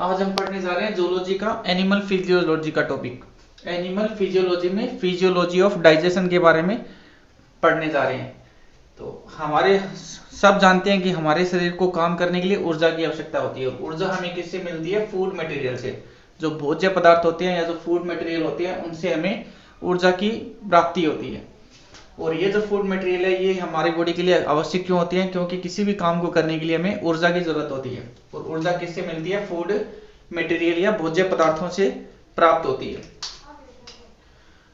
आज हम पढ़ने जा रहे हैं जूलॉजी का एनिमल फिजियोलॉजी का टॉपिक। एनिमल फिजियोलॉजी में फिजियोलॉजी ऑफ डाइजेशन के बारे में पढ़ने जा रहे हैं। तो हमारे सब जानते हैं कि हमारे शरीर को काम करने के लिए ऊर्जा की आवश्यकता होती है। ऊर्जा हमें किससे मिलती है? फूड मटेरियल से। जो भोज्य पदार्थ होते हैं या जो फूड मटेरियल होते हैं उनसे हमें ऊर्जा की प्राप्ति होती है। और ये जो फूड मटेरियल है ये हमारी बॉडी के लिए आवश्यक क्यों होती है? क्योंकि किसी भी काम को करने के लिए हमें ऊर्जा की जरूरत होती है। और ऊर्जा किससे मिलती है? फूड मटेरियल या भोज्य पदार्थों से प्राप्त होती है।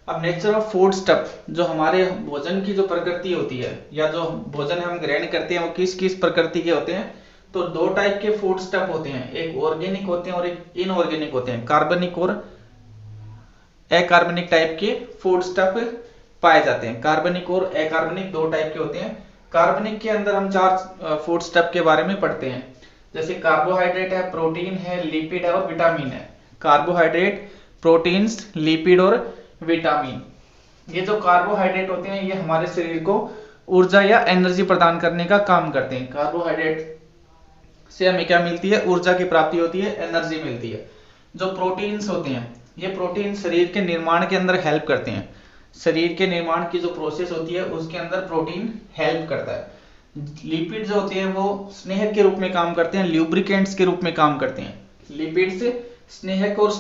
अब नेचर ऑफ फूड स्टफ, जो हमारे भोजन की जो प्रकृति होती है या जो भोजन हम ग्रहण करते हैं वो किस किस प्रकृति के होते हैं? तो दो टाइप के फूड स्टफ होते हैं, एक ऑर्गेनिक होते हैं और एक इनऑर्गेनिक होते हैं। कार्बनिक और अकार्बनिक टाइप के फूड स्टफ पाए जाते हैं। कार्बनिक और अकार्बनिक दो टाइप के होते हैं। कार्बनिक के अंदर हम चार फूड स्टफ के बारे में पढ़ते हैं, जैसे कार्बोहाइड्रेट है, प्रोटीन है, लिपिड है और विटामिन है। कार्बोहाइड्रेट, प्रोटीन्स, लिपिड और विटामिन। ये जो कार्बोहाइड्रेट होते हैं ये हमारे शरीर को ऊर्जा या एनर्जी प्रदान करने का काम करते हैं। कार्बोहाइड्रेट से हमें क्या मिलती है? ऊर्जा की प्राप्ति होती है, एनर्जी मिलती है। जो प्रोटीन्स होते हैं ये प्रोटीन शरीर के निर्माण के अंदर हेल्प करते हैं। शरीर के निर्माण की जो प्रोसेस होती है उसके अंदर प्रोटीन हेल्प करता है। लिपिड जो होते हैं वो स्नेहक के रूप में काम करते हैं, ल्यूब्रिकेंट्स के रूप में काम करते हैं। लिपिड्स स्नेहक और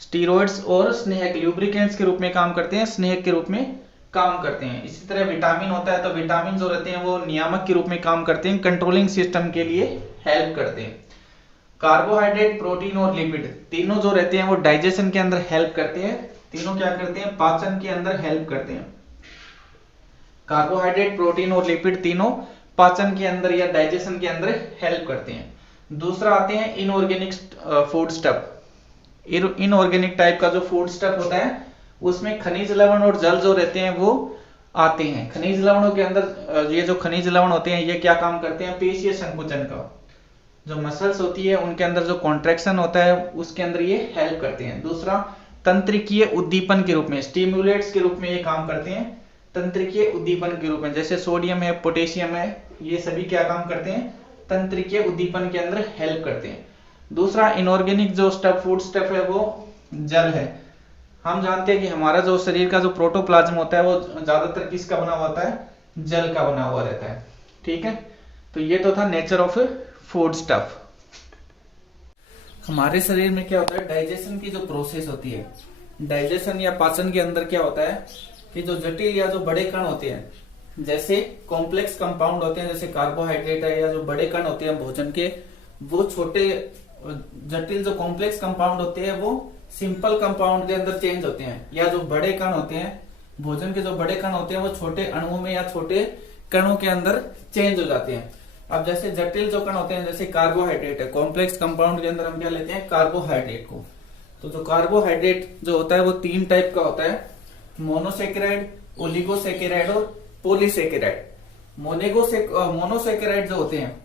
स्टीरॉइड्स और स्नेहक ल्यूब्रिकेंट्स के रूप में काम करते हैं, स्नेहक के रूप में काम करते हैं। इसी तरह विटामिन होता है, तो विटामिन जो रहते हैं वो नियामक के रूप में काम करते हैं, कंट्रोलिंग सिस्टम के लिए हेल्प करते हैं। कार्बोहाइड्रेट, प्रोटीन और लिपिड तीनों जो रहते हैं वो डाइजेशन के अंदर हेल्प करते हैं। तीनों क्या करते हैं? पाचन के अंदर हेल्प करते हैं। कार्बोहाइड्रेट, प्रोटीन और लिपिड तीनों पाचन के अंदर या डाइजेशन के अंदर हेल्प करते हैं। दूसरा आते हैं inorganic food stuff. Inorganic type का जो फूड स्टफ होता है उसमें खनिज लवण और जल जो रहते हैं वो आते हैं। खनिज लवणों के अंदर ये जो खनिज लवण होते हैं ये क्या काम करते हैं? पेशीय संकुचन का, जो मसल्स होती है उनके अंदर जो कॉन्ट्रैक्शन होता है उसके अंदर ये हेल्प करते हैं। दूसरा तंत्रिकीय उद्दीपन के रूप में, स्टिमुलेट्स के रूप में ये काम करते हैं। तंत्रिकीय उद्दीपन के रूप में जैसे सोडियम है, पोटेशियम है, ये सभी क्या काम करते हैं? तंत्रिकीय उद्दीपन के अंदर हेल्प करते हैं। दूसरा इनऑर्गेनिक जो फूड स्टफ है वो जल है। हम जानते हैं कि हमारा जो शरीर का जो प्रोटोप्लाज्म होता है वो ज्यादातर किसका बना हुआ होता है? जल का बना हुआ रहता है। ठीक है, तो ये तो था नेचर ऑफ फूड स्टफ। हमारे शरीर में क्या होता है? डाइजेशन की जो प्रोसेस होती है, डाइजेशन या पाचन के अंदर क्या होता है कि जो जटिल या जो बड़े कण होते हैं, जैसे कॉम्प्लेक्स कंपाउंड होते हैं जैसे कार्बोहाइड्रेट है, या जो बड़े कण होते हैं भोजन के, वो छोटे जटिल जो कॉम्प्लेक्स कंपाउंड होते हैं वो सिंपल कंपाउंड के अंदर चेंज होते हैं। या जो बड़े कण होते हैं भोजन के, जो बड़े कण होते हैं वो छोटे अणुओं में या छोटे कणों के अंदर चेंज हो जाते हैं। अब जैसे जटिल जो कण होते हैं जैसे कार्बोहाइड्रेट है, कॉम्प्लेक्स कंपाउंड के अंदर हम क्या लेते हैं? कार्बोहाइड्रेट को। तो जो कार्बोहाइड्रेट जो होता है वो तीन टाइप का होता है, मोनोसेकेराइड, ओलिगोसेकेराइड और पॉलीसेकेराइड। मोनोसेकेराइड जो होते हैं,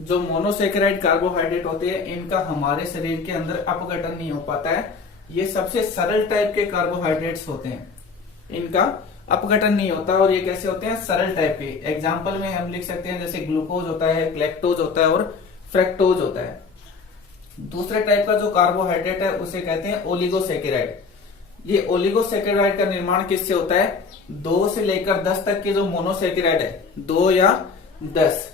जो मोनोसेकेराइड कार्बोहाइड्रेट होते हैं इनका हमारे शरीर के अंदर अपघटन नहीं हो पाता है। ये सबसे सरल टाइप के कार्बोहाइड्रेट्स होते हैं, इनका अपघटन नहीं होता। और ये कैसे होते हैं? सरल टाइप के। एग्जाम्पल में हम लिख सकते हैं जैसे ग्लूकोज होता है, ग्लैक्टोज होता है और फ्रक्टोज होता है। दूसरे टाइप का जो कार्बोहाइड्रेट है उसे कहते हैं ओलिगोसेकेराइड। ये ओलिगोसेकेराइड का निर्माण किससे होता है? 2 से लेकर 10 तक के जो मोनोसेकेराइड है, 2 या 10,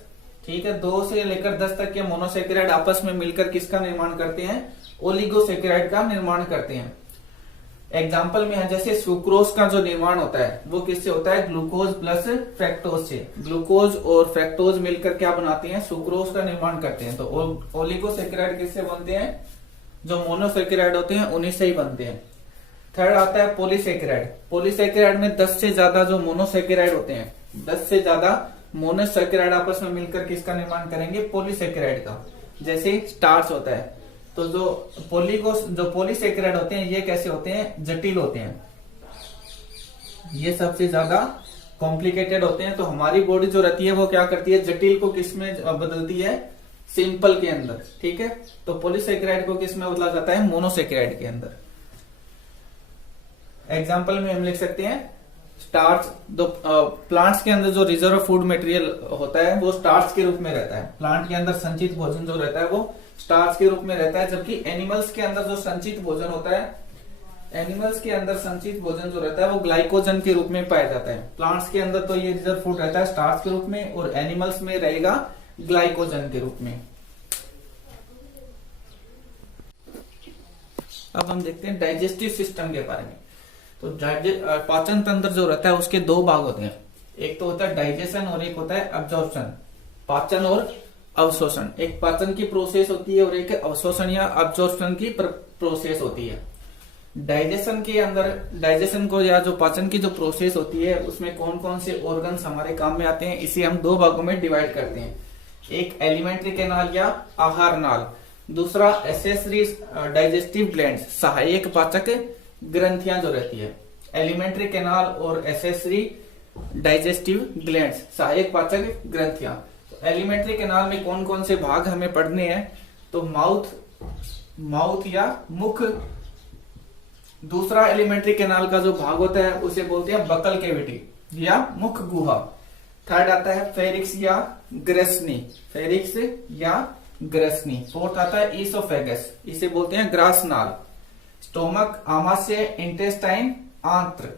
ठीक है, 2 से लेकर 10 तक के मोनोसेकेराइड आपस में मिलकर किसका निर्माण करते हैं? ओलिगोसेकेराइड का निर्माण करते हैं। एग्जाम्पल में है जैसे सुक्रोज का जो निर्माण होता है वो किससे होता है? ग्लूकोज प्लस फ्रक्टोज से। ग्लूकोज और फ्रक्टोज मिलकर क्या बनाते हैं? सुक्रोज का निर्माण करते हैं। तो ओलिगोसेकेराइड किससे बनते हैं? जो मोनोसेकेराइड होते हैं उन्हीं से ही बनते हैं। थर्ड आता है पॉलीसेकेराइड। पॉलीसेकेराइड में 10 से ज्यादा जो मोनोसेकेराइड होते हैं, 10 से ज्यादा मोनोसेकेराइड आपस में मिलकर किसका निर्माण करेंगे? पॉलीसेकेराइड का। जैसे स्टार्च होता है, तो जो पॉलीसेकेराइड होते हैं ये कैसे होते हैं? जटिल होते हैं, ये सबसे ज्यादा कॉम्प्लिकेटेड होते हैं। तो हमारी बॉडी जो रहती है वो क्या करती है? जटिल को किस में बदलती है? सिंपल के अंदर। ठीक है, तो पॉलीसेकेराइड को किस में बदला जाता है? मोनोसेकेराइड के अंदर। एग्जाम्पल में हम लिख सकते हैं स्टार्च, दो प्लांट्स के अंदर जो रिजर्व फूड मटेरियल होता है वो स्टार्च के रूप में रहता है। प्लांट के अंदर संचित भोजन जो रहता है वो स्टार्च के रूप में रहता है, जबकि एनिमल्स के अंदर जो संचित भोजन होता है, एनिमल्स के अंदर संचित भोजन जो रहता है वो ग्लाइकोजन के रूप में पाया जाता है। प्लांट्स के अंदर तो ये रिजर्व फूड रहता है स्टार्च के रूप में, और एनिमल्स में रहेगा ग्लाइकोजन के रूप में। अब हम देखते हैं डाइजेस्टिव सिस्टम के बारे में। तो पाचन तंत्र जो रहता है उसके दो भाग होते हैं, एक तो होता है डाइजेशन और एक होता है अब्जॉर्प्शन। पाचन और अवशोषण, एक पाचन की प्रोसेस होती है और एक अवशोषण या अब्जॉर्प्शन की प्रोसेस होती है। डाइजेशन के अंदर, डाइजेशन को या जो पाचन की जो प्रोसेस होती है उसमें कौन कौन से ऑर्गन्स हमारे काम में आते हैं, इसे हम दो भागों में डिवाइड करते हैं। एक एलिमेंट्री कैनाल या आहार नाल, दूसरा एसेसरी डाइजेस्टिव ग्लैंड्स, सहायक पाचक ग्रंथियां जो रहती है। एलिमेंट्री कैनाल और एसेसरी डाइजेस्टिव ग्लैंड्स, सहायक पाचक ग्रंथियां। तो एलिमेंट्री कैनाल में कौन कौन से भाग हमें पढ़ने हैं, तो माउथ या मुख। दूसरा एलिमेंट्री कैनाल का जो भाग होता है उसे बोलते हैं बकल कैविटी या मुख गुहा। थर्ड आता है फेरिक्स या ग्रसनी, फेरिक्स या ग्रसनी। फोर्थ आता है ईसोफेगस, इसे बोलते हैं ग्रास नाल। स्टोमक, आमाशय, इंटेस्टाइन, आंत्र।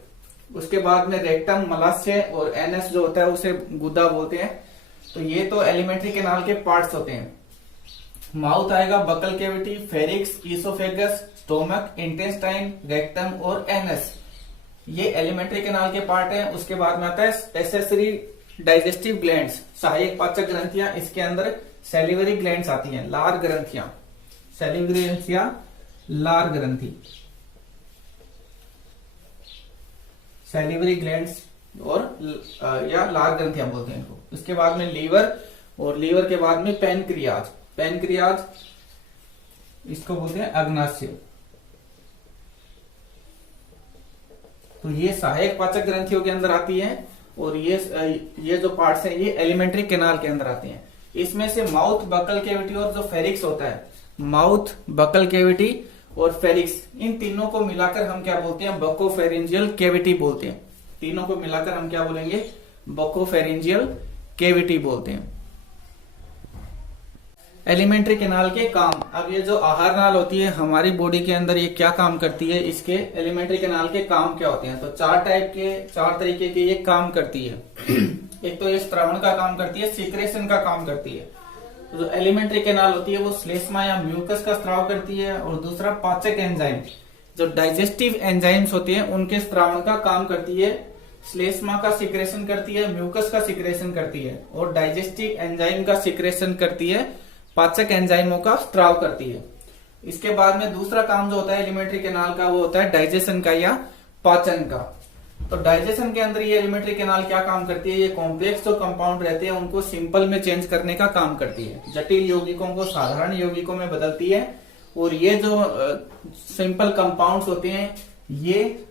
उसके बाद में रेक्टम, मलाशय और एनएस जो होता है उसे गुदा बोलते हैं। तो ये तो एलिमेंट्री कैनाल के पार्ट्स होते हैं। माउथ आएगा buccal cavity, pharynx, oesophagus, stomach, intestine, rectum और एनएस, ये एलिमेंट्री कैनाल के पार्ट हैं। उसके बाद में आता है एसेसरी डाइजेस्टिव ग्लैंड्स, सहायक पाचक ग्रंथियां। इसके अंदर सैलिवरी ग्लैंड्स आती हैं, लार ग्रंथियां, सैलिवरी ग्रंथियां, लार ग्रंथि, सैलिवरी ग्लैंड्स और या लार ग्रंथियां बोलते हैं इनको। उसके बाद में लीवर, और लीवर के बाद में पैनक्रियाज, पैनक्रियाज इसको बोलते हैं अग्नाशय। तो ये सहायक पाचक ग्रंथियों के अंदर आती है, और ये जो पार्ट्स हैं ये एलिमेंट्री कैनाल के अंदर आते हैं। इसमें से माउथ, बकल कैविटी और जो फेरिक्स होता है, माउथ, बकल कैविटी और फेरिक्स, इन तीनों को मिलाकर हम क्या बोलते हैं, बकोफेरिंजियल कैविटी बोलते हैं। तीनों को मिलाकर हम क्या बोलेंगे, बकोफेरिंजियल कैविटी बोलते हैं। एलिमेंट्री कैनाल के काम। अब ये जो आहार नाल होती है हमारी बॉडी के अंदर, ये क्या काम करती है, इसके एलिमेंट्री कैनाल के काम क्या होते हैं। तो चार तरीके के ये काम करती है। एक तो ये स्त्रावण का काम करती है, सीक्रेशन का काम करती है। तो जो एलिमेंट्री कैनाल होती है वो श्लेष्मा या म्यूकस का स्त्राव करती है, और दूसरा पाचक एंजाइम, जो डाइजेस्टिव एंजाइम्स होती है उनके स्त्रावण का काम करती है। श्लेष्मा का सिक्रेशन करती है, म्यूकस का सिक्रेशन करती है, और डाइजेस्टिव एंजाइम का सिक्रेशन करती है, पाचक एंजाइमों का स्त्राव करती है। इसके बाद में दूसरा काम जो होता है एलिमेंट्री कैनाल का वो होता है डाइजेशन का या पाचन का। तो डाइजेशन के अंदर ये एलिमेंट्री कैनाल क्या काम करती है, ये कॉम्प्लेक्स जो कंपाउंड रहते हैं उनको सिंपल में चेंज करने का काम करती है, जटिल यौगिकों को साधारण यौगिकों में बदलती है। और ये जो सिंपल कंपाउंड्स होते हैं ये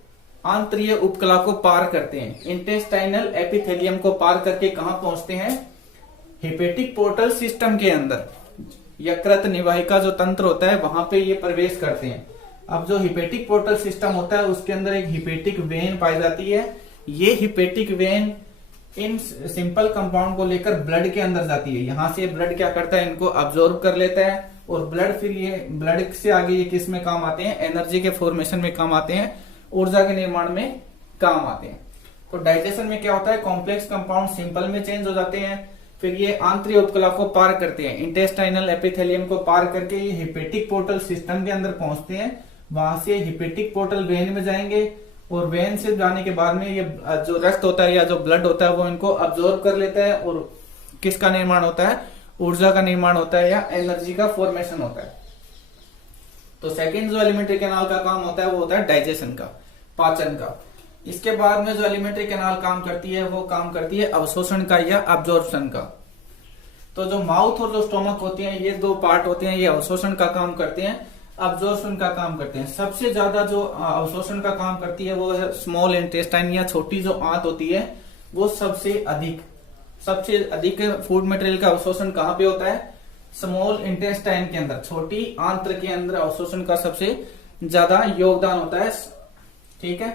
आंतरीय उपकला को पार करते हैं, इंटेस्टाइनल एपिथेलियम को पार करके कहां पहुंचते हैं, हिपेटिक पोर्टल सिस्टम के अंदर। यकृत निवाहिका जो तंत्र होता है वहां पे ये प्रवेश करते हैं। अब जो हिपेटिक पोर्टल सिस्टम होता है उसके अंदर एक हिपेटिक वेन पाई जाती है। ये hepatic when in simple compound को लेकर ब्लड के अंदर जाती है। यहां से ब्लड क्या करता है, इनको अब्सॉर्ब कर लेता है, और ब्लड फिर ये ब्लड से आगे ये किस में काम आते हैं, एनर्जी के फॉर्मेशन में काम आते हैं, ऊर्जा के निर्माण में काम आते हैं। तो डाइजेशन में क्या होता है, कॉम्प्लेक्स कंपाउंड सिंपल में चेंज हो जाते हैं, फिर ये आंतरिक उपकला को पार करते हैं, इंटेस्टाइनल एपिथेलियम को पार करके ये हिपेटिक पोर्टल सिस्टम के अंदर पहुंचते हैं। वहां से हिपेटिक पोर्टल वेन में जाएंगे, और वेन से जाने के बाद में ये जो रक्त होता है या जो ब्लड होता है वो इनको अब्सॉर्ब कर लेता है, और किसका निर्माण होता है, ऊर्जा का निर्माण होता है या एनर्जी का फॉर्मेशन होता है। तो सेकंड जो एलिमेंट्री कैनाल का काम होता है वो होता है डाइजेशन का, पाचन का। इसके बाद में जो एलिमेंट्री कैनाल काम करती है वो काम करती है अवशोषण का या अब्जॉर्प्शन का। तो जो माउथ और जो स्टोमक होती हैं ये दो पार्ट होते हैं, ये अवशोषण का काम करते हैं, अब्जॉर्प्शन का काम करते हैं। सबसे ज्यादा जो अवशोषण का काम करती है वो है स्मॉल इंटेस्टाइन या छोटी जो आंत होती है, वो सबसे अधिक फूड मटेरियल का अवशोषण कहाँ पे होता है, स्मॉल इंटेस्टाइन के अंदर, छोटी आंत्र के अंदर अवशोषण का सबसे ज्यादा योगदान होता है। ठीक है,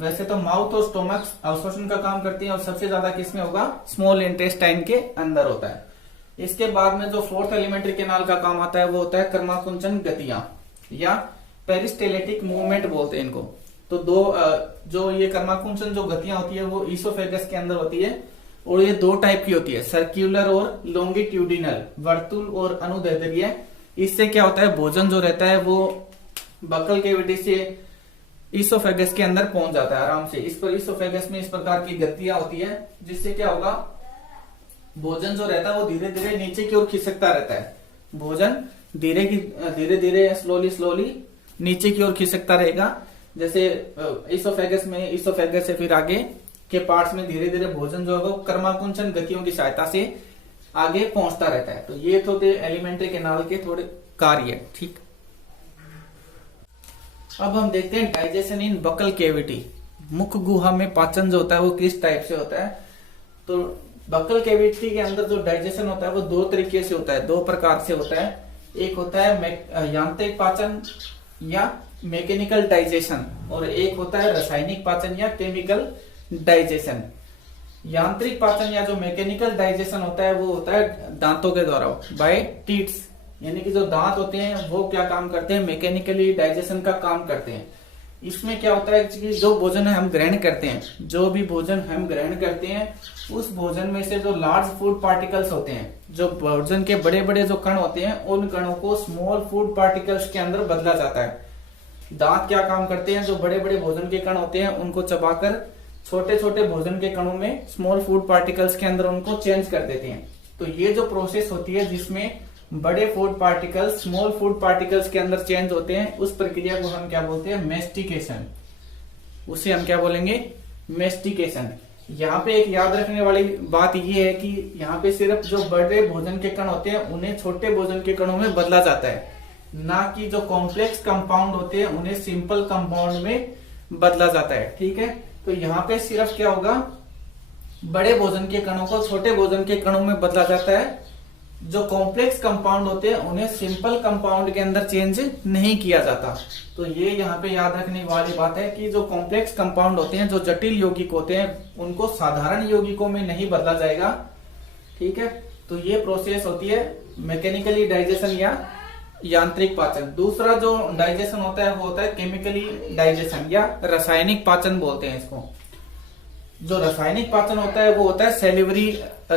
वैसे तो माउथ और स्टोमक अवशोषण का काम करती है और सबसे ज्यादा किसमें होगा, स्मॉल इंटेस्टाइन के अंदर होता है। इसके बाद में जो फोर्थ एलिमेंट्री कैनाल का काम आता है वो होता है कर्माकुंचन गतियां या पेरिस्टेलेटिक मूवमेंट बोलते हैं इनको। तो जो ये कर्माकुंचन जो गतियां होती है वो ईसोफेगस के अंदर होती है और ये दो टाइप की होती है, सर्क्यूलर और लॉन्गिट्यूडिनल, वर्तुल और अनुदैर्ध्य। इससे क्या होता है, भोजन जो रहता है वो बकल कैविटी से ईसोफेगस के अंदर पहुंच जाता है आराम से। इस पर ईसोफेगस में इस प्रकार की गतियां होती है जिससे क्या होगा, भोजन जो रहता है वो धीरे धीरे नीचे की ओर खिसकता रहता है। भोजन धीरे धीरे स्लोली नीचे की ओर खिसकता रहेगा। जैसे ईसोफेगस से फिर आगे के पार्ट्स में धीरे धीरे भोजन जो है कर्माकुंचन गतियों की सहायता से आगे पहुंचता रहता है। तो ये तो थे एलिमेंट्री कैनाल के थोड़े कार्य। ठीक, अब हम देखते हैं डाइजेशन इन बकल कैविटी। मुख गुहा में पाचन जो होता है वो किस टाइप से होता है। तो बकल कैविटी के अंदर जो डाइजेशन होता है वो दो तरीके से होता है, दो प्रकार से होता है। एक होता है यांत्रिक पाचन या मैकेनिकल डाइजेशन और एक होता है रासायनिक पाचन या केमिकल डाइजेशन। यांत्रिक पाचन या जो मैकेनिकल डाइजेशन होता है वो होता है दांतों के द्वारा, बाय टीथ्स, यानी कि जो दांत होते हैं वो क्या काम करते हैं, मैकेनिकली डाइजेशन का काम करते हैं। इसमें क्या होता है कि जो भोजन हम ग्रहण करते हैं, जो भी भोजन हम ग्रहण करते हैं उस भोजन में से जो लार्ज फूड पार्टिकल्स होते हैं, जो भोजन के बड़े बड़े जो कण होते हैं उन कणों को स्मॉल फूड पार्टिकल्स के अंदर बदला जाता है। दांत क्या काम करते हैं, जो बड़े बड़े भोजन के कण होते हैं उनको चबाकर छोटे छोटे भोजन के कणों में स्मॉल फूड पार्टिकल्स के अंदर उनको चेंज कर देते हैं। तो ये जो प्रोसेस होती है जिसमें बड़े food particles small food particles के अंदर चेंज होते हैं, उस प्रक्रिया को हम क्या बोलते हैं, मेस्टिकेशन। उसे हम क्या बोलेंगे, मेस्टिकेशन। यहाँ पे एक याद रखने वाली बात ये है कि यहाँ पे सिर्फ जो बड़े भोजन के कण होते हैं उन्हें छोटे भोजन के कणों में बदला जाता है, ना कि जो कॉम्प्लेक्स कंपाउंड होते हैं उन्हें सिंपल कंपाउंड में बदला जाता है। ठीक है, तो यहाँ पे सिर्फ क्या होगा, बड़े भोजन के कणों को छोटे भोजन के कणों में बदला जाता है। जो कॉम्प्लेक्स कंपाउंड होते हैं उन्हें सिंपल कंपाउंड के अंदर चेंज नहीं किया जाता। तो ये यहाँ पे याद रखने वाली बात है कि जो कॉम्प्लेक्स कंपाउंड होते हैं, जो जटिल यौगिक होते हैं, उनको साधारण यौगिकों में नहीं बदला जाएगा। ठीक है, तो ये प्रोसेस होती है मैकेनिकली डाइजेशन या यांत्रिक पाचन। दूसरा जो डाइजेशन होता है वो होता है केमिकली डाइजेशन या रासायनिक पाचन बोलते हैं इसको। जो रासायनिक पाचन होता है वो होता है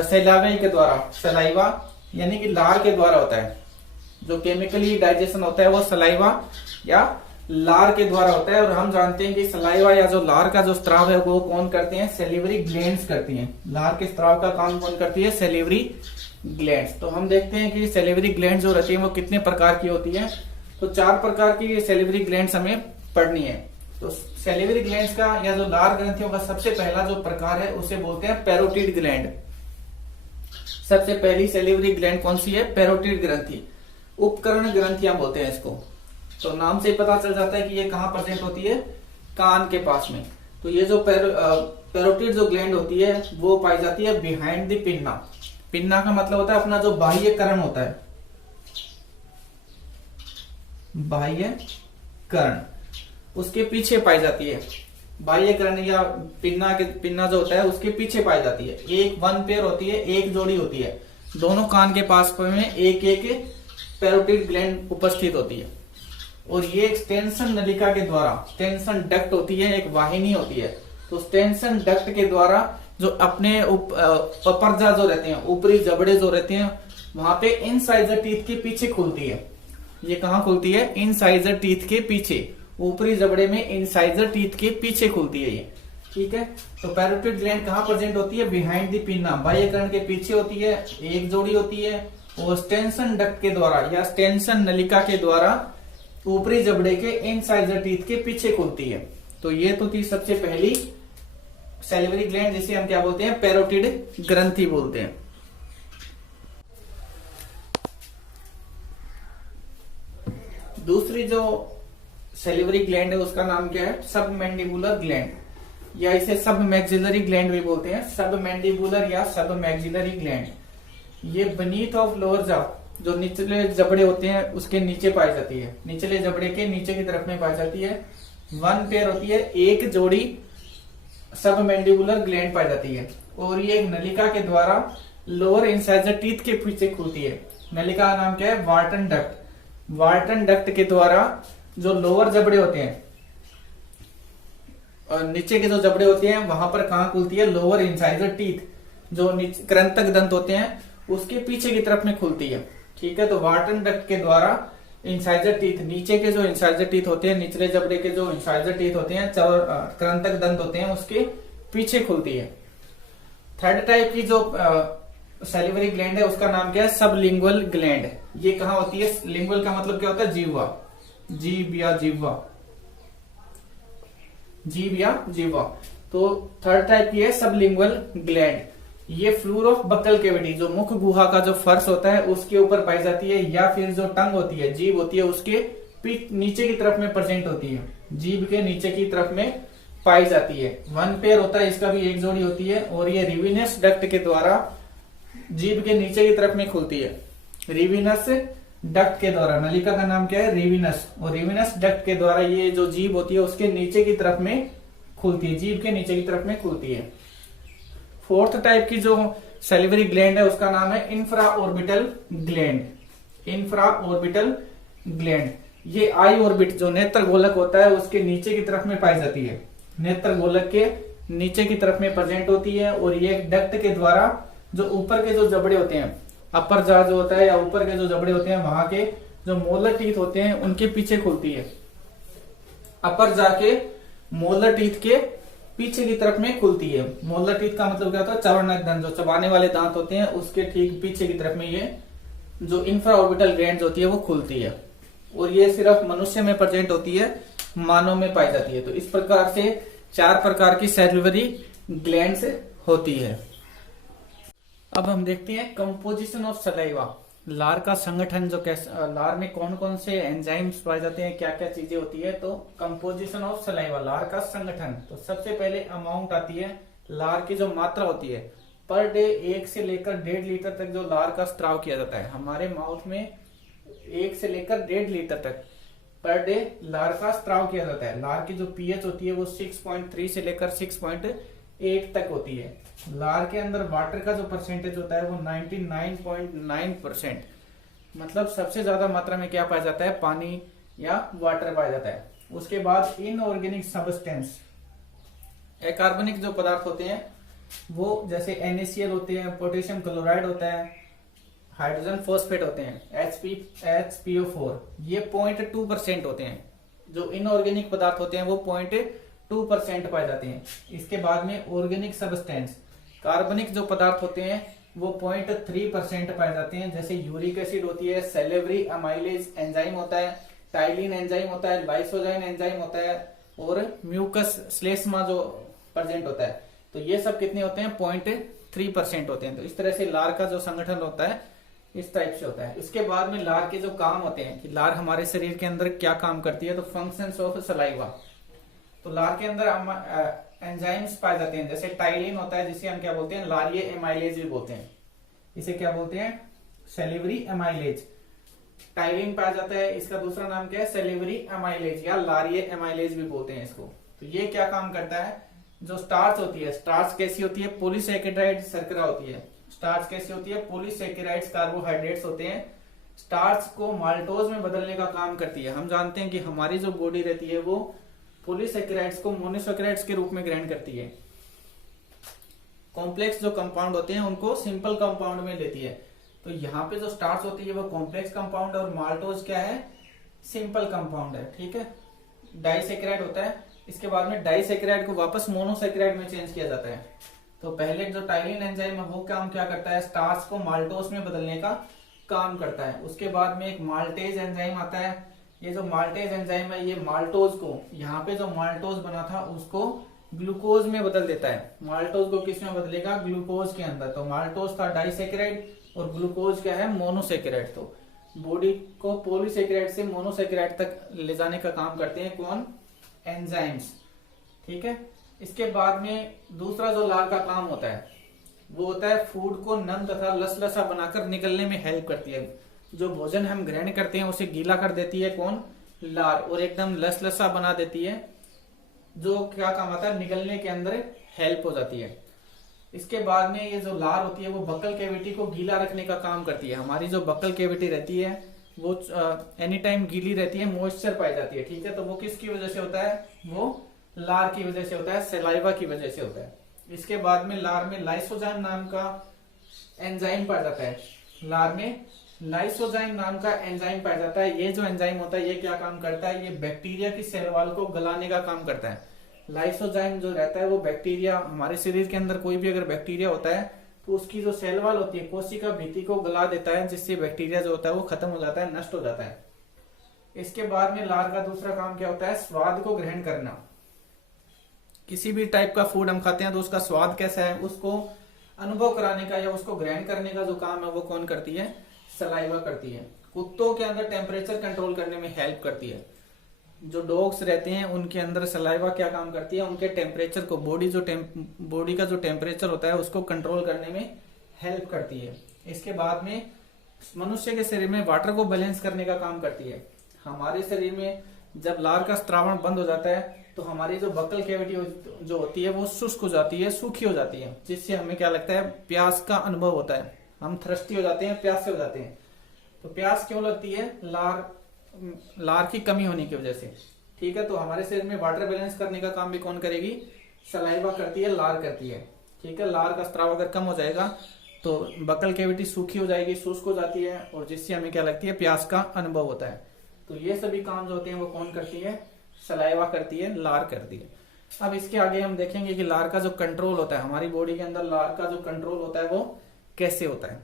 सैलावे के द्वारा, सलाइवा यानी कि लार के द्वारा होता है। जो केमिकली डाइजेशन होता है वो सलाइवा या लार के द्वारा होता है। और हम जानते हैं कि सलाइवा या जो लार का जो स्त्राव है वो कौन करते हैं, सेलिवरी ग्लैंड्स करती हैं। लार के स्त्राव का काम कौन करती है, सेलिवरी ग्लैंड्स। तो हम देखते हैं कि सेलिवरी ग्लैंड्स जो रहती है वो कितने प्रकार की होती है। तो 4 प्रकार की सेलिवरी ग्लैंड्स हमें पढ़नी है। तो सेलिवरी ग्लैंड्स का या जो लार ग्रंथियों का सबसे पहला जो प्रकार है उसे बोलते हैं पैरोटिड ग्लैंड। सबसे पहली सेलिवरी ग्लैंड कौन सी है, पैरोटिड ग्रंथि। उपकरण ग्रंथियां बोलते हैं इसको। तो नाम से पता चल जाता है कि ये कहाँ प्रेजेंट होती है, कान के पास में। तो ये जो पैरोटिड जो ग्लैंड होती है वो पाई जाती है बिहाइंड द पिन्ना। पिन्ना का मतलब होता है अपना जो बाह्य कर्ण होता है, बाह्य कर्ण, उसके पीछे पाई जाती है। बाह्य कर्ण या पिन्ना जो होता है उसके पीछे पाई जाती है। एक वन पेयर होती है, एक जोड़ी होती है। दोनों कान के पास में एक एक पैरोटिड ग्लैंड उपस्थित होती है। और ये एक्सटेंशन नलिका के द्वारा, स्टेंशन डक्ट होती है, एक वाहिनी होती है। तो स्टेंशन डक्ट के द्वारा जो अपने पपरजा जो रहते हैं, ऊपरी जबड़े जो रहते हैं, वहां पे इनसाइजर टीथ के पीछे खुलती है। ये कहाँ खुलती है, इनसाइजर टीथ के पीछे, ऊपरी जबड़े में इनसाइजर टीथ के पीछे खुलती है ये। ठीक है, तो पैरोटिड ग्लैंड कहाँ प्रेजेंट होती है, बिहाइंड द पिन्ना, बाह्य कर्ण के पीछे होती है, एक जोड़ी होती है। और स्टेंशन डक्ट के द्वारा या स्टेंशन नलिका के द्वारा ऊपरी जबड़े के इनसाइजर टीथ के पीछे खुलती है। तो ये तो थी सबसे पहली सेलिवरी ग्लैंड, जिसे हम क्या बोलते हैं, पैरोटिड ग्रंथि बोलते हैं। दूसरी जो सेलिवरी ग्लैंड है उसका नाम क्या है, सब मैंडिबुलर ग्लैंड, या इसे सब मैक्सिलरी ग्लैंड भी बोलते हैं। सब मैंडिबुलर या सब मैक्सिलरी ग्लैंड, ये बनीथ ऑफ लोअर जॉ, जो निचले जबड़े होते हैं उसके नीचे पाई जाती है। निचले जबड़े के नीचे की तरफ में पाई जाती है। वन पेयर होती है, एक जोड़ी सब मैंडिबुलर ग्लैंड पाई जाती है और ये एक नलिका के द्वारा लोअर इंसाइजर टीथ के पीछे खुलती है। नलिका का नाम क्या है? Wharton duct. वार्टन डक्ट के द्वारा जो लोअर जबड़े होते हैं और नीचे के जो जबड़े होते हैं वहां पर कहां खुलती है? लोअर इंसाइजर टीथ, जो कृंतक दंत होते हैं उसके पीछे की तरफ में खुलती है। ठीक है, तो वार्टन डक्ट के द्वारा इंसाइजर टीथ, नीचे के जो इंसाइजर टीथ होते हैं, निचले जबड़े के जो इंसाइजर टीथ होते हैं, कृंतक दंत होते हैं, उसके पीछे खुलती है। थर्ड टाइप की जो सैलिवरी ग्लैंड है उसका नाम क्या है? Sublingual gland. ये कहाँ होती है? लिंगुअल का मतलब क्या होता है? जीवा, जीभ या जीवा, जीभ या जीवा। तो थर्ड टाइप की है सबलिंगुअल ग्लैंड। ये फ्लोर ऑफ बकल कैविटी, जो मुख गुहा का जो फर्श होता है उसके ऊपर पाई जाती है, या फिर जो टंग होती है, जीभ होती है, उसके नीचे की तरफ में प्रेजेंट होती है, जीभ के नीचे की तरफ में पाई जाती है। वन पेयर होता है, इसका भी एक जोड़ी होती है और ये रिविनस डक्ट के द्वारा जीभ के नीचे की तरफ में खुलती है। रिविनस डक्ट के द्वारा, नलिका का नाम क्या है? रिविनस, और रिविनस डक्ट के द्वारा ये जो जीभ होती है उसके नीचे की तरफ में खुलती है, जीभ के नीचे की तरफ में खुलती है। फोर्थ टाइप की जो सैलिवरी ग्लैंड है उसका नाम है infra orbital gland. Infra orbital gland ये आई ऑर्बिट, जो नेत्र गोलक होता है उसके नीचे की तरफ में पाई जाती है, नेत्र गोलक के नीचे की तरफ में प्रेजेंट होती है। और ये डक्ट के द्वारा जो ऊपर के जो जबड़े होते हैं, अपर जा जो होता है या ऊपर के जो जबड़े होते हैं वहां के जो मोलर टीथ होते हैं उनके पीछे खुलती है। अपर जाके मोलर टीथ के पीछे की तरफ में खुलती है। मोलर टीथ का मतलब क्या होता है? चवनक दंत, जो चबाने वाले दांत होते हैं उसके ठीक पीछे की तरफ में ये जो इंफ्रा ऑर्बिटल ग्लैंड होती है वो खुलती है। और ये सिर्फ मनुष्य में प्रेजेंट होती है, मानव में पाई जाती है। तो इस प्रकार से 4 प्रकार की सैलिवरी ग्लैंड्स होती है। अब हम देखते हैं कंपोजिशन ऑफ सलाइवा, लार का संगठन, जो लार में कौन कौन से एंजाइम्स पाए जाते हैं, क्या क्या चीजें होती है। तो कंपोजिशन ऑफ सलाइवा, लार का संगठन। तो सबसे पहले अमाउंट आती है, लार की जो मात्रा होती है, पर डे 1 से लेकर 1.5 लीटर तक जो लार का स्त्राव किया जाता है। हमारे माउथ में 1 से लेकर 1.5 लीटर तक पर डे लार का स्त्राव किया जाता है। लार की जो पीएच होती है वो 6.3 से लेकर 6.8 तक होती है। लार के अंदर वाटर का जो परसेंटेज होता है वो 99.9%, मतलब सबसे ज्यादा मात्रा में क्या पाया जाता है? पानी या वाटर पाया जाता है। उसके बाद इनऑर्गेनिक सब्सटेंस, अकार्बनिक जो पदार्थ होते हैं वो जैसे NaCl होते हैं, पोटेशियम क्लोराइड होता है, हाइड्रोजन फॉस्फेट होते हैं, HPO4, ये 0.2% होते हैं। जो इनऑर्गेनिक पदार्थ होते हैं वो 0.2% पाए जाते हैं। इसके बाद में ऑर्गेनिक सब्सटेंस, कार्बनिक जो पदार्थ होते हैं वो 0.3% पाए जाते हैं। जैसे यूरिक एसिड होती है, सेलेवरी अमाइलेज एंजाइम होता है, टाइलिन एंजाइम होता है, लाइसोजाइम एंजाइम होता है और म्यूकस श्लेष्मा जो प्रेजेंट होता है। तो ये सब कितने होते हैं? 0.3% होते हैं। तो इस तरह से लार का जो संगठन होता है इस टाइप से होता है। इसके बाद में लार के जो काम होते हैं कि लार हमारे शरीर के अंदर क्या काम करती है, तो फंक्शंस ऑफ सलाइवा। तो लार के अंदर एंजाइम्स पाए जाते हैं, जैसे टाइलिन होता है जिसे हम क्या बोलते हैं? लारिये एमाइलेज भी बोलते हैं। इसे क्या बोलते हैं? Salivary amylase. टाइलिन पाया जाता है, इसका दूसरा नाम क्या है? सेलिवरी एमाइलेज या लारिये एमाइलेज भी बोलते हैं इसको। तो ये क्या काम करता है? जो स्टार्च होती है, स्टार्च कैसी होती है? पॉलीसैकेराइड शर्करा होती है। स्टार्च कैसी होती है? पॉलीसैकेराइड्स कार्बोहाइड्रेट्स होते हैं। स्टार्च को माल्टोज में बदलने का काम करती है। हम जानते हैं कि हमारी जो बॉडी रहती है वो पॉलीसैकेराइड्स को मोनोसैकेराइड्स के रूप में ग्रहण करती है। कॉम्प्लेक्स जो कंपाउंड होते हैं उनको सिंपल कंपाउंड में लेती है। तो यहाँ पे जो स्टार्च होती है वो कॉम्प्लेक्स कंपाउंड और माल्टोज क्या है? सिंपल कंपाउंड है। ठीक है, डाइसैकेराइड होता है। इसके बाद में डाइसैकेराइड को वापस मोनोसैकेराइड में चेंज किया जाता है। तो पहले जो टाइलिन एंजाइम है वो काम क्या करता है? स्टार्च को माल्टोज में बदलने का काम करता है। उसके बाद में एक माल्टेज एंजाइम आता है। ये जो माल्टेज एंजाइम है ये माल्टोज को, यहाँ पे जो माल्टोज बना था उसको ग्लूकोज में बदल देता है। माल्टोज को किस में बदलेगा? ग्लूकोज के अंदर। तो माल्टोज था डाइसैकेराइड और ग्लूकोज क्या है? मोनोसैकेराइड। तो बॉडी को पॉलीसैकेराइड से मोनोसैकेराइड तक ले जाने का काम करते हैं कौन? एंजाइम्स। ठीक है, इसके बाद में दूसरा जो लार का काम होता है वो होता है फूड को नम तथा लसलसा बनाकर निकलने में हेल्प करती है। जो भोजन हम ग्रहण करते हैं उसे गीला कर देती है कौन? लार, और एकदम लसलसा बना देती है। जो क्या काम आता है? निकलने के अंदर हेल्प हो जाती है। इसके बाद में ये जो लार होती है वो बक्कल कैविटी को गीला रखने का काम करती है। हमारी जो बक्कल कैविटी रहती है वो एनी टाइम गीली रहती है, मॉइस्चर पाई जाती है, ठीक है। तो वो किसकी वजह से होता है, वो लार की वजह से होता है, सलाइवा की वजह से होता है। इसके बाद में लार में लाइसोजाइम नाम का एंजाइम पाया जाता है। लार में लाइसोजाइम नाम का एंजाइम पाया जाता है। ये जो एंजाइम होता है ये क्या काम करता है, ये बैक्टीरिया की सेल वॉल को गलाने का काम करता है। लाइसोजाइम जो रहता है वो बैक्टीरिया, हमारे शरीर के अंदर कोई भी अगर बैक्टीरिया होता है तो उसकी जो सेल वॉल होती है, कोशिका भित्ति को गला देता है, जिससे बैक्टीरिया जो होता है वो खत्म हो जाता है, नष्ट हो जाता है। इसके बाद में लार का दूसरा काम क्या होता है, स्वाद को ग्रहण करना। किसी भी टाइप का फूड हम खाते हैं तो उसका स्वाद कैसा है उसको अनुभव कराने का या उसको ग्रहण करने का जो काम है वो कौन करती है, सलाइवा करती है। कुत्तों के अंदर टेम्परेचर कंट्रोल करने में हेल्प करती है। जो डॉग्स रहते हैं उनके अंदर सलाइवा क्या काम करती है, उनके टेम्परेचर को, बॉडी का जो टेम्परेचर होता है उसको कंट्रोल करने में हेल्प करती है। इसके बाद में मनुष्य के शरीर में वाटर को बैलेंस करने का काम करती है। हमारे शरीर में जब लार का स्त्रावण बंद हो जाता है तो हमारी जो बक्कल कैविटी जो होती है वो शुष्क हो जाती है, सूखी हो जाती है, जिससे हमें क्या लगता है, प्यास का अनुभव होता है, हम थ्रस्टी हो जाते हैं, प्यास से हो जाते हैं। तो प्यास क्यों लगती है, लार की कमी होने की वजह से, ठीक है। तो हमारे शरीर में वाटर बैलेंस करने का काम भी कौन करेगी, सलाइवा करती है, लार करती है, ठीक है। लार का स्त्राव अगर कम हो जाएगा तो बक्कल कैविटी सूखी हो जाएगी, शुष्क हो जाती है, और जिससे हमें क्या लगती है, प्यास का अनुभव होता है। तो ये सभी काम जो होते हैं वो कौन करती है, सलाइवा करती है, लार करती है। अब इसके आगे हम देखेंगे कि लार का जो कंट्रोल होता है, हमारी बॉडी के अंदर लार का जो कंट्रोल होता है वो कैसे होता है।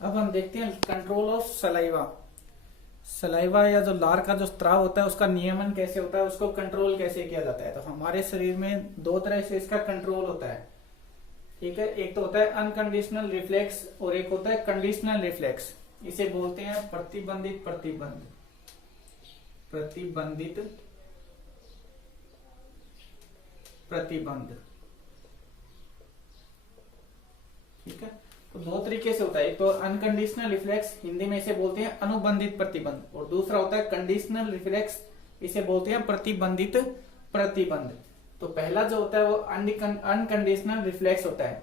अब हम देखते हैं कंट्रोल ऑफ सलाइवा। सलाइवा या जो लार का जो स्त्राव होता है उसका नियमन कैसे होता है, उसको कंट्रोल कैसे किया जाता है। तो हमारे शरीर में दो तरह से इसका कंट्रोल होता है, ठीक है। एक तो होता है अनकंडीशनल रिफ्लेक्स और एक होता है कंडीशनल रिफ्लेक्स। इसे बोलते हैं प्रतिबंधित प्रतिबंध, प्रतिबंधित प्रतिबंध, ठीक है। तो दो तरीके से होता है, एक तो अनकंडीशनल रिफ्लेक्स, हिंदी में इसे बोलते हैं अनुबंधित प्रतिबंध, और दूसरा होता है कंडीशनल रिफ्लेक्स, इसे बोलते हैं प्रतिबंधित प्रतिबंध। तो पहला जो होता है वो अनकंडीशनल रिफ्लेक्स होता है,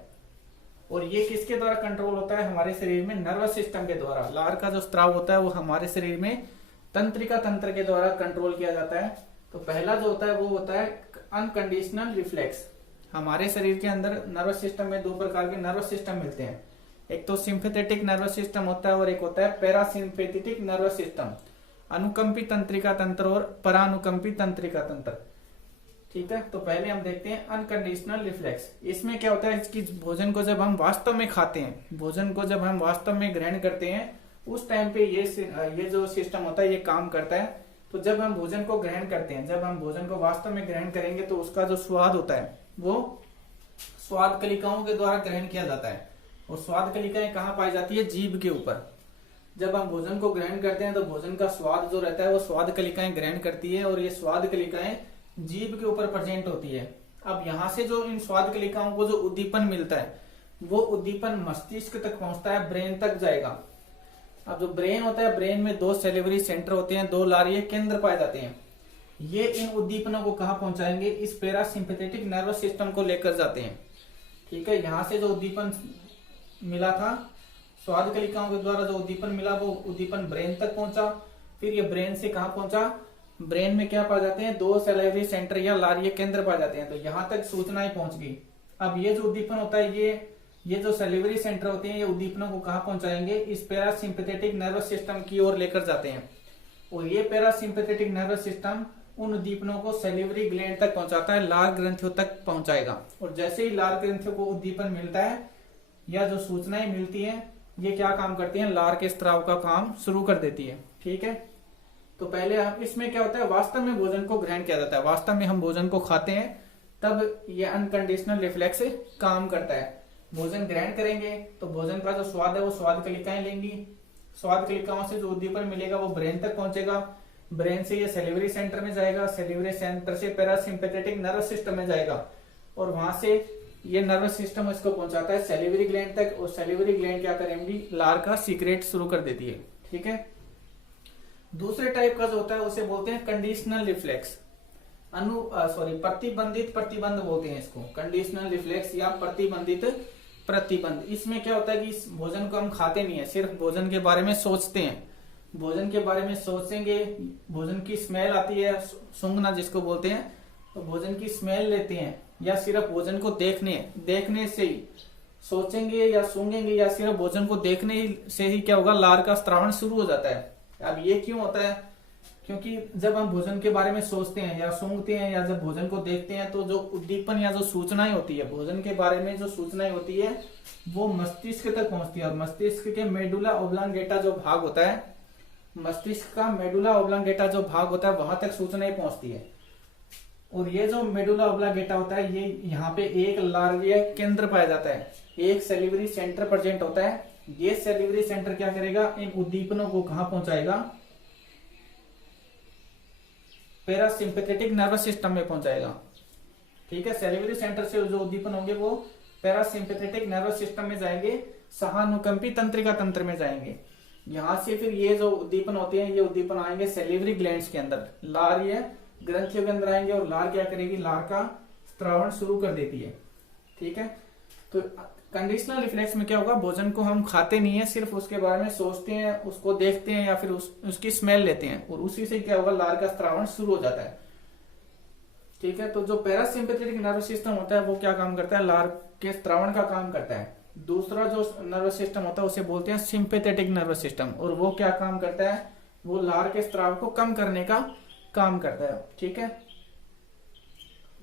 और ये किसके द्वारा कंट्रोल होता है, हमारे शरीर में नर्वस सिस्टम के द्वारा। लार का जो स्त्राव होता है वो हमारे शरीर में तंत्रिका तंत्र के द्वारा कंट्रोल किया जाता है। तो पहला जो होता है वो होता है अनकंडीशनल रिफ्लेक्स। हमारे शरीर के अंदर नर्वस सिस्टम में दो प्रकार के नर्वस सिस्टम मिलते हैं, एक तो सिंपैथेटिक नर्वस सिस्टम होता है और एक होता है पैरासिम्पैथेटिक नर्वस सिस्टम, अनुकंपी तंत्रिका तंत्र और परानुकंपी तंत्रिका तंत्र, ठीक है। तो पहले हम देखते हैं अनकंडीशनल रिफ्लेक्स। इसमें क्या होता है, इसकी भोजन को जब हम वास्तव में खाते हैं, भोजन को जब हम वास्तव में ग्रहण करते हैं उस टाइम पे ये जो सिस्टम होता है ये काम करता है। तो जब हम भोजन को ग्रहण करते हैं, जब हम भोजन को वास्तव में ग्रहण करेंगे तो उसका जो स्वाद होता है वो स्वाद कलिकाओं के द्वारा ग्रहण किया जाता है, और स्वाद कलिकाएं कहाँ पाई जाती है, जीभ के ऊपर। जब हम भोजन को ग्रहण करते हैं तो भोजन का स्वाद जो रहता है वो स्वाद कलिकाएं ग्रहण करती है, और ये स्वाद कलिकाएं जीभ के ऊपर प्रेजेंट होती है। अब यहाँ से जो इन स्वाद कलिकाओं को जो उद्दीपन मिलता है वो उद्दीपन मस्तिष्क तक पहुंचता है, ब्रेन तक जाएगा। अब जो ब्रेन होता है, ब्रेन में दो सेलिवरी सेंटर होते हैं, दो लारीय केंद्र पाए जाते हैं। ये इन उद्दीपनों को कहाँ पहुंचाएंगे, इस पैरासिम्पैथेटिक नर्वस सिस्टम को लेकर जाते हैं, ठीक है। यहाँ से जो उद्दीपन मिला था, स्वाद कलिकाओं के द्वारा जो उद्दीपन मिला वो उद्दीपन ब्रेन तक पहुंचा, फिर ये ब्रेन से कहाँ पहुंचा, ब्रेन में क्या पा जाते हैं, दो सेलिवरी सेंटर या लारीय केंद्र पा जाते हैं। तो यहाँ तक सूचनाएं पहुंच गई। अब ये जो उद्दीपन होता है ये जो सेलिवरी सेंटर होते हैं ये उद्दीपनों को कहाँ पहुंचाएंगे, इस पैरासिम्पैथेटिक नर्वस सिस्टम की ओर लेकर जाते हैं, और ये पैरासिम्पैथेटिक नर्वस सिस्टम उन उद्दीपनों को सेलिवरी ग्लैंड तक पहुंचाता है, लार ग्रंथियों तक पहुंचाएगा। और जैसे ही लार ग्रंथियों को उद्दीपन मिलता है या जो सूचनाएं मिलती हैं, ये क्या काम करती हैं, लार के स्त्राव का काम शुरू कर देती है, ठीक है। तो पहले हम इसमें क्या होता है, वास्तव में भोजन को ग्रहण किया जाता है, वास्तव में हम भोजन को खाते हैं, तब ये अनकंडीशनल रिफ्लेक्स काम करता है। भोजन ग्रहण करेंगे तो भोजन का जो स्वाद है वो स्वाद कलिकाएं लेंगी, स्वाद कलिकाओं से जो उद्दीपन मिलेगा वो ब्रेन तक पहुंचेगा, ब्रेन से ये सेलिवरी सेंटर में जाएगा, सेलिवरी सेंटर से पैरासिम्पैथेटिक नर्वस सिस्टम में जाएगा, और वहां से ये नर्वस सिस्टम इसको पहुंचाता है सेलिवरी ग्लैंड तक, और सेलिवरी ग्लैंड क्या करेंगी, लार का सीक्रेट शुरू कर देती है, ठीक है। दूसरे टाइप का जो होता है उसे बोलते हैं कंडीशनल रिफ्लेक्स। प्रतिबंधित प्रतिबंध बोलते हैं इसको, कंडीशनल रिफ्लेक्स या प्रतिबंधित प्रतिबंध। इसमें क्या होता है कि इस भोजन को हम खाते नहीं है, सिर्फ भोजन के बारे में सोचते हैं। भोजन के बारे में सोचेंगे, भोजन की स्मेल आती है, सूंघना जिसको बोलते हैं, तो भोजन की स्मेल लेते हैं, या सिर्फ भोजन को देखने से ही सोचेंगे या सूंघेंगे, या सिर्फ भोजन को देखने से ही क्या होगा, लार का स्त्रावण शुरू हो जाता है। अब ये क्यों होता है? क्योंकि जब हम भोजन के बारे में सोचते हैं या सूंघते हैं या जब भोजन को देखते हैं, तो जो उद्दीपन या जो सूचनाएं होती है, भोजन के बारे में जो सूचनाएं होती है वो मस्तिष्क तक पहुंचती है। और मस्तिष्क के मेडुला ओब्लांगेटा जो भाग होता है, मस्तिष्क का मेडुला ओब्लांगेटा जो भाग होता है, वहां तक सूचनाएं पहुंचती है। और ये जो मेडुला ओब्लांगेटा होता है, ये यहाँ पे एक लार्वीय केंद्र पाया जाता है, एक सेलिवरी सेंटर प्रेजेंट होता है। ये सेलिवरी सेंटर क्या करेगा, इन उद्दीपनों को कहां पहुंचाएगा, पैरासिम्पैथेटिक नर्वस सिस्टम में पहुंचाएगा। ठीक है, सेलिवरी सेंटर से जो उद्दीपन होंगे वो पैरासिम्पैथेटिक नर्वस सिस्टम में जाएंगे, सहानुकंपी तंत्रिका तंत्र में जाएंगे। यहां से फिर ये जो उद्दीपन होते हैं, ये उद्दीपन आएंगे सेलिवरी ग्लैंड्स के अंदर, लार ये ग्रंथियों के अंदर आएंगे, और लार क्या करेगी, लार का स्त्रावण शुरू कर देती है। ठीक है, तो कंडीशनल रिफ्लेक्स में क्या होगा, भोजन को हम खाते नहीं है, सिर्फ उसके बारे में सोचते हैं, उसको देखते हैं, या फिर उसकी स्मेल लेते हैं, और उसी से क्या होगा, लार का स्त्रावण शुरू हो जाता है। ठीक है, तो जो पैरासिम्पैथेटिक नर्वस सिस्टम होता है वो क्या काम करता है, लार के स्त्रावण का काम करता है। दूसरा जो नर्वस सिस्टम होता है उसे बोलते हैं सिंपैथेटिक नर्वस सिस्टम, और वो क्या काम करता है, वो लार के स्त्राव को कम करने का काम करता है। ठीक है,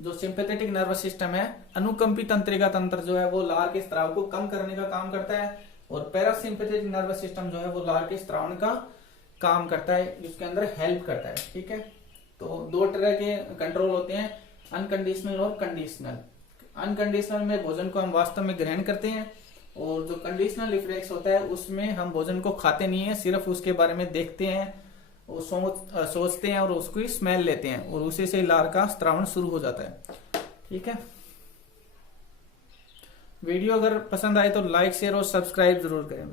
जो सिंपैथेटिक नर्वस सिस्टम है, अनुकंपी तंत्रिका तंत्र जो है वो लार के स्त्राव को कम करने का काम करता है, और पैरासिम्पैथेटिक नर्वस सिस्टम जो है वो लार के स्त्रावण का काम करता है, इसके अंदर हेल्प करता है। ठीक है, तो दो तरह के कंट्रोल होते हैं, अनकंडीशनल और कंडीशनल। अनकंडीशनल में भोजन को हम वास्तव में ग्रहण करते हैं, और जो कंडीशनल रिफ्लेक्स होता है उसमें हम भोजन को खाते नहीं है, सिर्फ उसके बारे में देखते हैं, सोचते हैं और उसकी स्मेल लेते हैं, और उसी से लार का स्त्रावण शुरू हो जाता है। ठीक है, वीडियो अगर पसंद आए तो लाइक शेयर और सब्सक्राइब जरूर करें।